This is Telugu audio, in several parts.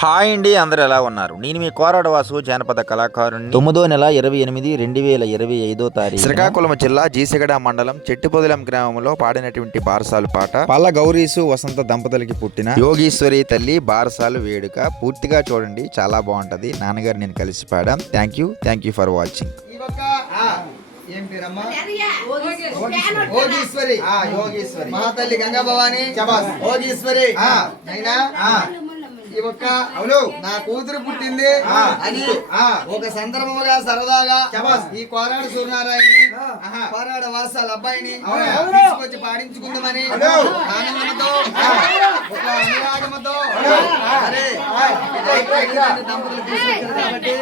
హాయ్ అండి అందరు ఎలా ఉన్నారు? నేను మీ కోరాడవాసు జానపద కళాకారుని తొమ్మిదో నెల ఇరవై ఎనిమిది రెండు వేల ఇరవై ఐదో తారీఖు శ్రీకాకుళం జిల్లా జీసగడ మండలం చెట్టుపొదలం గ్రామంలో పాడినటువంటి బారసాలు పాట. పల్ల గౌరీసు వసంత దంపతులకి పుట్టిన యోగీశ్వరి తల్లి బారసాలు వేడుక. పూర్తిగా చూడండి చాలా బాగుంటది. నాన్నగారు నేను కలిసి పాడాం. Thank you thank you for watching ఏం పేరమ్మా? యోగేశ్వరి. మహాతల్లి గంగా భవాని. ఓగీశ్వరి. నైనా? ఒక్క అవును నా కూతురు పుట్టింది. అని ఆ. ఒక సందర్భముగా సరదాగా. ఈ కోరాడు సూర్యనారాయణని ఆహా. కోరాడు వాసాల అబ్బాయిని? తీసుకొచ్చి పాడించుకుందామని. ఆనందంతో. ఒక. ఇలాంటి దంపతులు తీసుకొచ్చారు కాబట్టి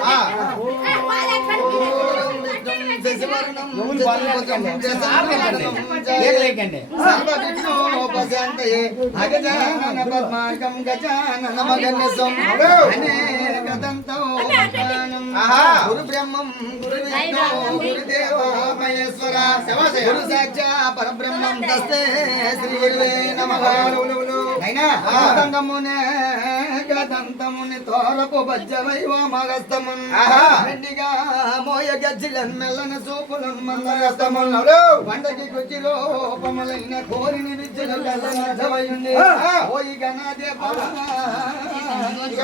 అగజానన పద్మార్గం గజానన మగన్యసం అనేకదంతో గురు బ్రహ్మం గురు విష్ణు గురుదేవ మహేశ్వర గురు సాక్షా పరబ్రహ్మం తస్తే శ్రీ గురువే నమ. దండమునే గదంతముని తోరపు బజ్జవైవ మగస్తమున్. మెండిగా మోయ గజ్జిలన్ మెల్లన సూపులం మందరస్తముల్ అవును. పండకి కుచ్చి రూపములైన కోరిని విద్యలు గల్లన జవయుండి ఆ. ఓయి గణదే ఇక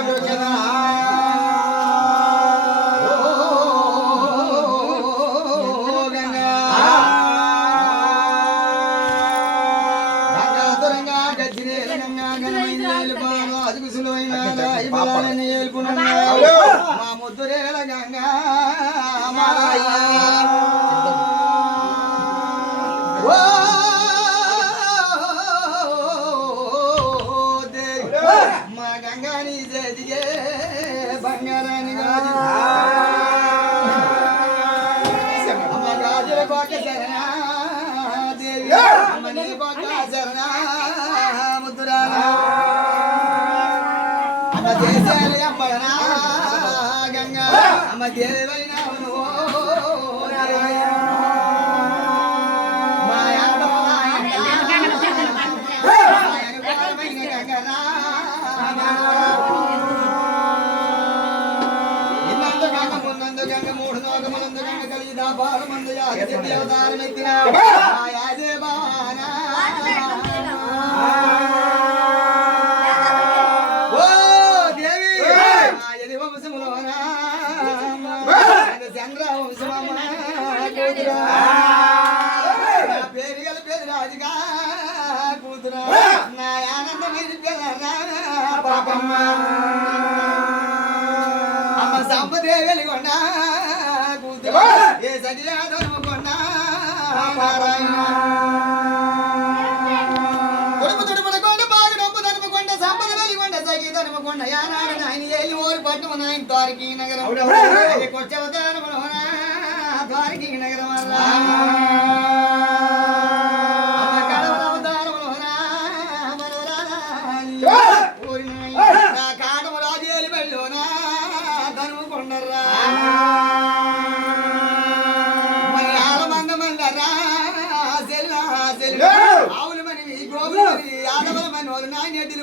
మూడు నోగమునందు గంగ కలిగి దాపారమందు యాది దేవతారం కొండ యానాడు నాయన ఏలి ఓరి పట్టు నాయన ద్వారకి నగరం కొచ్చవతారములోన ద్వారకి నగరం వల్ల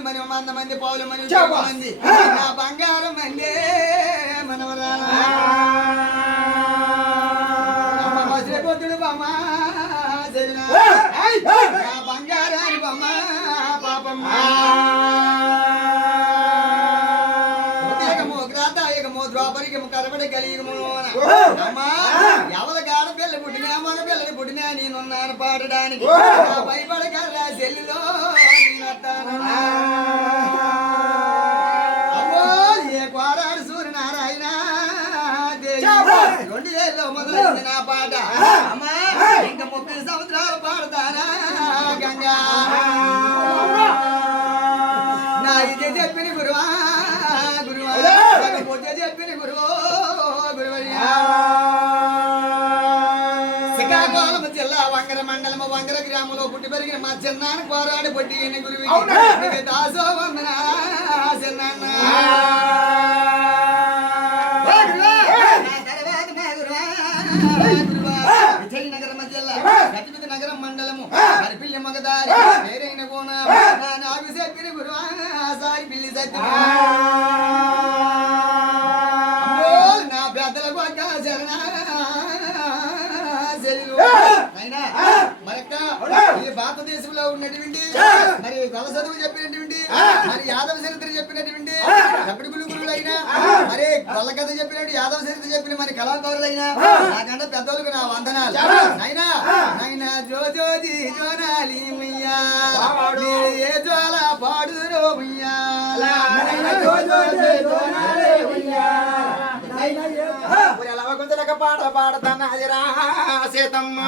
మన వంద మంది పౌలు మన. మంది. నా బంగారం మంది మనవరా అమ్మ మసిరి పొద్దుడు బొమ్మ. నా పాపమ్మ. ద్వాపరికము కరబడి కలిగము అమ్మా పుట్టినా మన పిల్లని పుట్టినా నేనున్నాను పాడడానికి. భయపడగలరా చెల్లిలో నేనొత్తాను. నా పాట. అమ్మా ఇంకా ముప్పై సంవత్సరాలు పాడతానా గంగా? నా ఇదే చెప్పిన గురువా గురువా. లేకపోతే చెప్పిన గురువు గురువయ్యా. శ్రీకాకుళం జిల్లా వంగర మండలము వంగర గ్రామంలో పుట్టి పెరిగిన మా చిన్నాన్న పోరాడి పొట్టి గురువు? దాసో వందన చిన్నాన్న? విజయనగర జిల్లా గతిపిత నగరం మండలము. అరిపిల్లి మగదారి వేరైన కోన ఆవిసే సారి పిల్లి సత్తి భారతదేశంలో ఉన్నటువంటి మరి కొల చదువు చెప్పినటువంటి మరి యాదవ చరిత్ర చెప్పినటువంటి ఎప్పటి గులుగురులైనా మరి గొల్ల కథ చెప్పినట్టు యాదవ చరిత్ర చెప్పిన మరి కళాకారులైనా నాకంటే పెద్దోళ్ళకి నా వందనాలు. అయినా నైనా జో జోది జోనాలి ముయ్యా. ఏ జ్వాల పాడురో ముయ్యా. పాడ పాడతానా సీతమ్మ.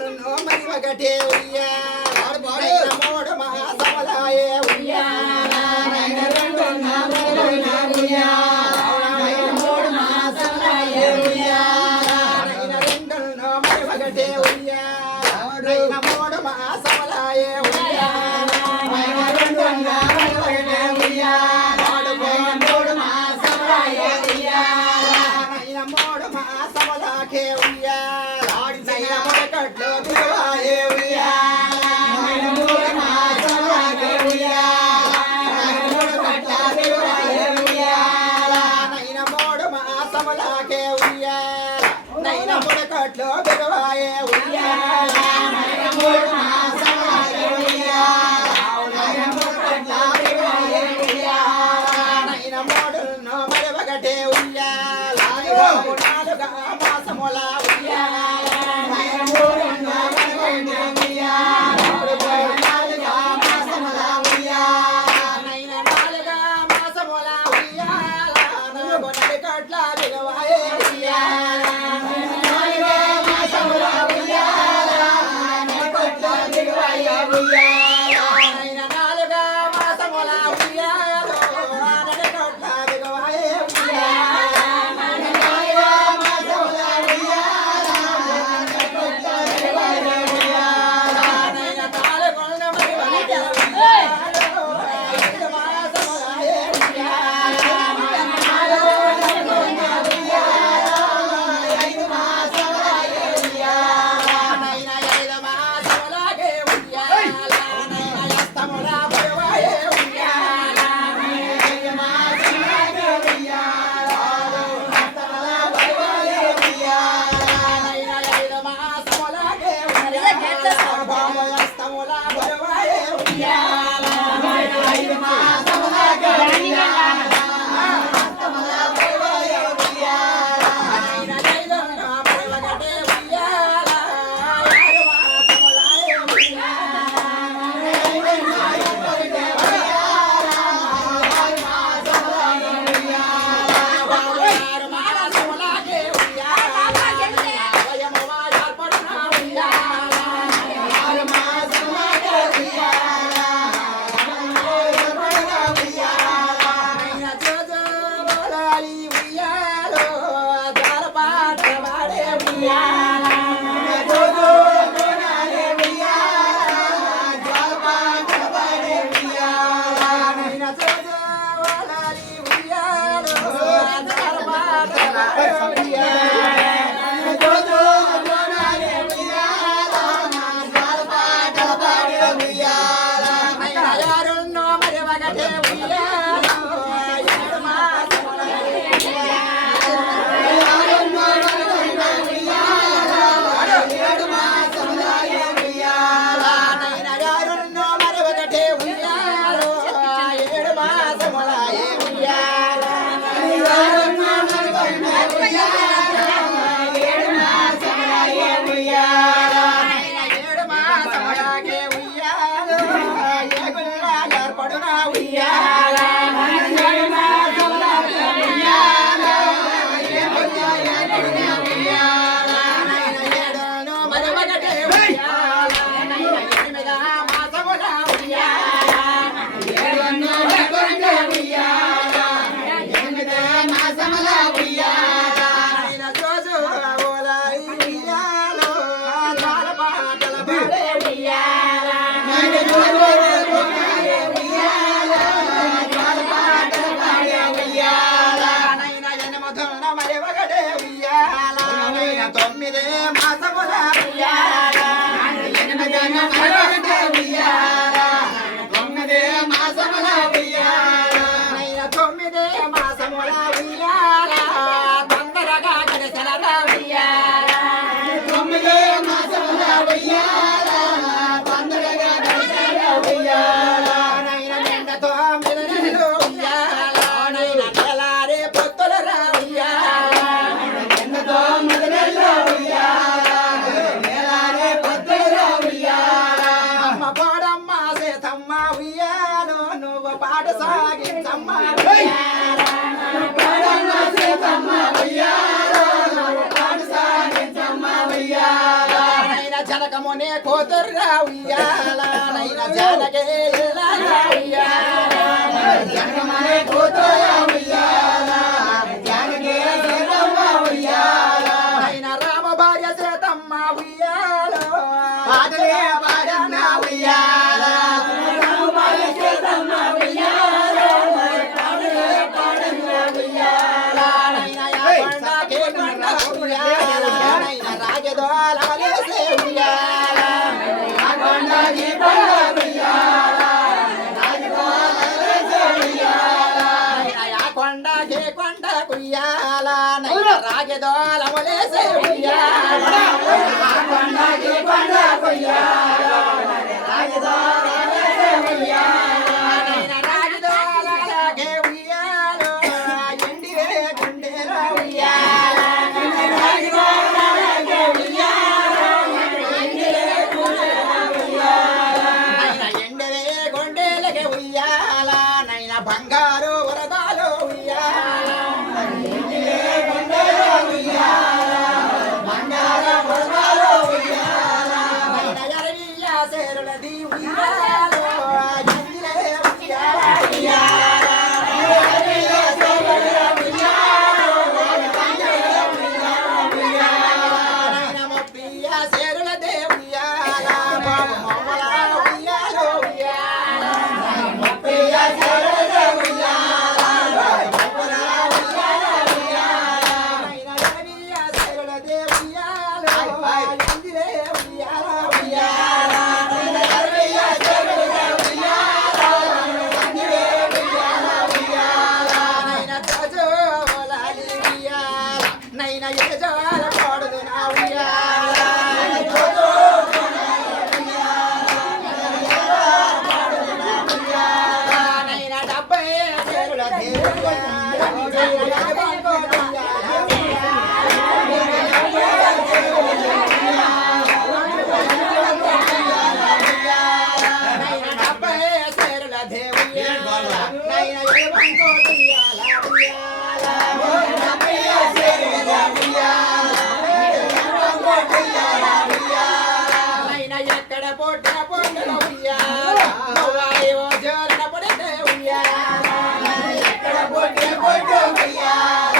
రెండు ఒకటే Here we are. జనకమునే కోతుర్రా ఉయ్యాలైన జనకే జనకమునే కోతుర్రా ఉయ్యాల. బంగారు జోజోనైన ఎగజాల పాడదు నా ఉయ్యాల దేవుడు. నైనా ఏ వంకోటియాల ఉయ్యాల We're going to yell.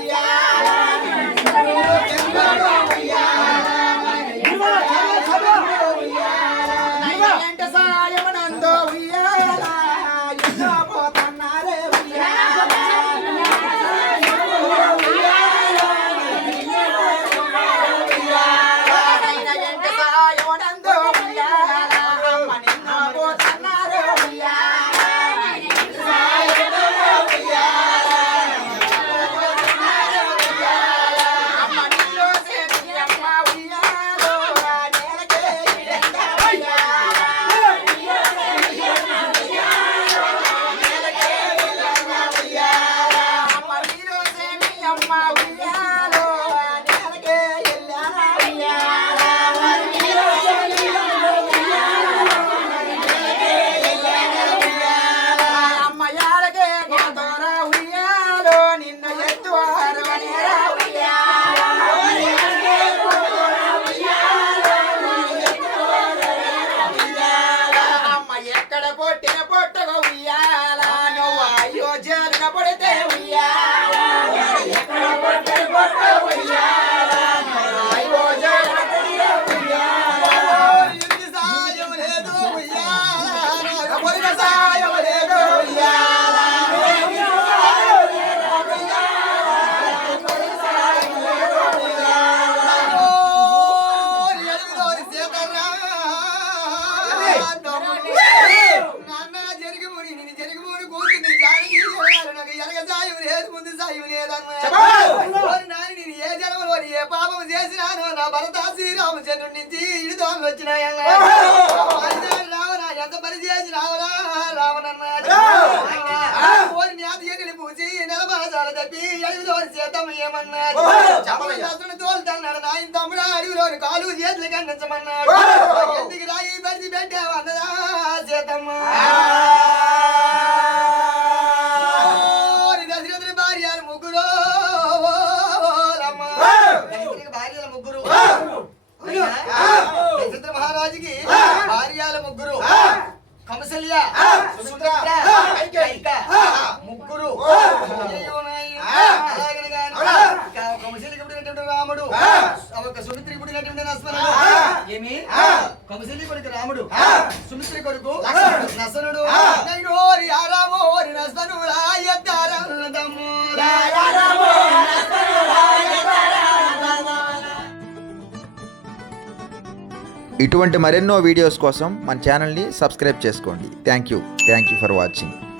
ఇటువంటి మరెన్నో వీడియోస్ కోసం మన ఛానల్ని సబ్స్క్రైబ్ చేసుకోండి. Thank you thank you for watching